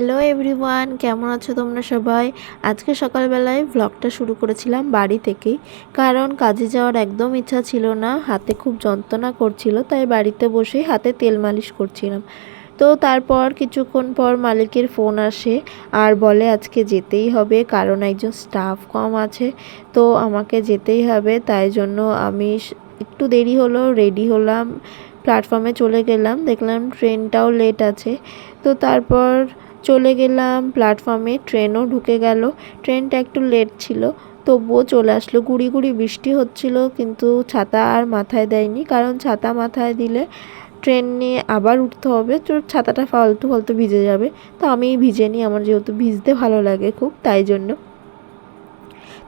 Hello everyone, কেমন আছো তোমরা সবাই? আজকে সকালবেলায় ভ্লগটা শুরু করেছিলাম বাড়ি থেকেই, কারণ কাজে যাওয়ার একদম ইচ্ছা ছিল না। হাতে খুব যন্ত্রণা করছিল, তাই বাড়িতে বসেই হাতে তেল মালিশ করছিলাম। তো তারপর কিছুক্ষণ পর মালিকের ফোন আসে আর বলে আজকে যেতেই হবে, কারণ একজন স্টাফ কম আছে, তো আমাকে যেতেই হবে। তাই জন্য আমি একটু দেরি হলো, রেডি হলাম, প্ল্যাটফর্মে চলে গেলাম। দেখলাম ট্রেনটাও লেট আছে, তো তারপর চলে গেলাম প্ল্যাটফর্মে। ট্রেনও ঢুকে গেল। ট্রেনটা একটু লেট ছিল, তবুও চলে আসলো। গুড়ি গুড়ি বৃষ্টি হচ্ছিল, কিন্তু ছাতা আর মাথায় দেয়নি, কারণ ছাতা মাথায় দিলে ট্রেন নিয়ে আবার উঠতে হবে, তো ছাতাটা ফালতু ফালতু ভিজে যাবে। তো আমি ভিজে নিই, আমার যেহেতু ভিজতে ভালো লাগে খুব, তাই জন্য।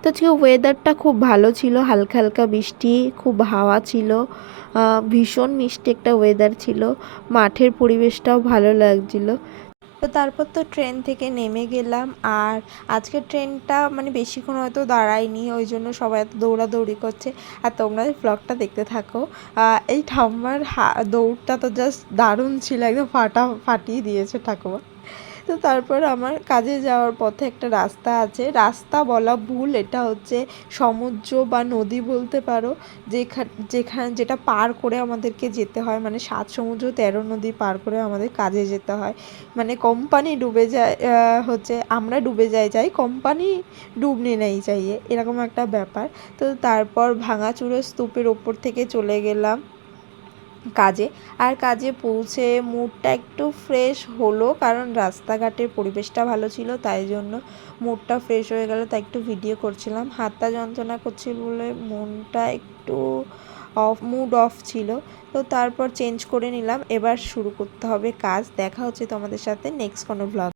তো আজকে ওয়েদারটা খুব ভালো ছিল, হালকা হালকা বৃষ্টি, খুব হাওয়া ছিল, ভীষণ মিষ্টি একটা ওয়েদার ছিল। মাঠের পরিবেশটাও ভালো লাগছিল। তো তারপর তো ট্রেন থেকে নেমে গেলাম। আর আজকের ট্রেনটা মানে বেশিক্ষণ হয়তো দাঁড়ায়নি, ওই জন্য সবাই এত দৌড়াদৌড়ি করছে। আর তোমরা ব্লগটা দেখতে থাকো। এই ঠাম্মার দৌড়টা তো জাস্ট দারুণ ছিল, একদম ফাটিয়ে দিয়েছে ঠাকুমা। তো তারপর আমার কাজে যাওয়ার পথে একটা রাস্তা আছে, রাস্তা বলা ভুল, এটা হচ্ছে সমুদ্র বা নদী বলতে পারো, যেখানে যেটা পার করে আমাদেরকে যেতে হয়, মানে 7 সমুদ্র 13 নদী পার করে আমাদের কাজে যেতে হয়। মানে কোম্পানি ডুবে যায়, হচ্ছে আমরা ডুবে যাই কোম্পানি ডুবনে নেই চাইয়ে, এরকম একটা ব্যাপার। তো তারপর ভাঙাচুরো স্তূপের ওপর থেকে চলে গেলাম কাজে। আর কাজে পৌঁছে মুডটা একটু ফ্রেশ হলো, কারণ রাস্তাঘাটের পরিবেশটা ভালো ছিল, তাই জন্য মুডটা ফ্রেশ হয়ে গেল। তাই একটু ভিডিও করছিলাম। হাতটা যন্ত্রণা করছে বলে মনটা একটু মুড অফ ছিল। তো তারপর চেঞ্জ করে নিলাম, এবার শুরু করতে হবে কাজ। দেখা হচ্ছে তোমাদের সাথে নেক্সট কোনো ব্লগ।